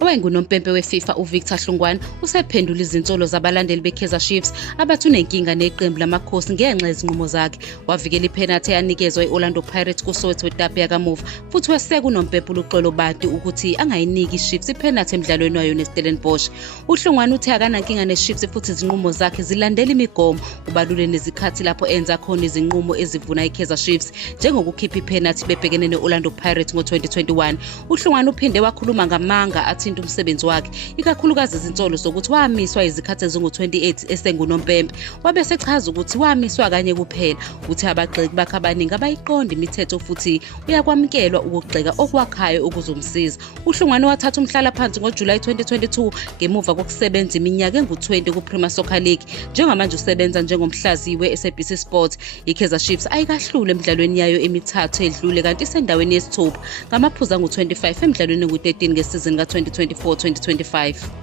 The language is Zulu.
Owayengunompempe weFIFA uVictor Hlungwani usephendula izinsolo zabalandeli beKaizer Chiefs abathi unenkinga neqembu lamakhosi ngenxa yezinqumo zakhe. Wavikela ipenalty eyanikezwa iOrlando Pirates kuSoweto Derby yakamuva futhi weseka unompempe uXolo Bati ukuthi angayiniki iChiefs ipenalty emidlalweni wayo neStellenbosch. uHlungwani uthe akanankinga neChiefs futhi izinqumo zakhe zilandela imigomo, ubalule nezikhathi lapho enza khona izinqumo ezivuna iKaizer Chiefs njengokukhipha ipenalty bebhekene neOrlando Pirates ngo-2021. uHlungwani uphinde wakhuluma ngamanga athinta umsebenzi wakhe, ikakhulukazi izinsolo zokuthi wamiswa izikhathi ezingu-28 esengunompempe. Wabe sechaza ukuthi wamiswa kanye kuphela. Uthi abagxeki bakhe abaningi abayiqonda imithetho futhi uyakwamukelwa ukugxeka okwakhayo okuzomsiza. uHlungwani wathatha umhlalaphansi ngoJulayi 2022 ngemuva kokusebenza iminyaka engu-20 kuPremier Soccer League. Njengamanje usebenza njengomhlaziyi we-SABC Sport. iKaizer Chiefs ayikahlule emidlalweni yayo emithathu edlule kanti isendaweni yesithupha ngamaphuzu angu-25 emidlalweni engu-13 ngesizini ka-2024-2025.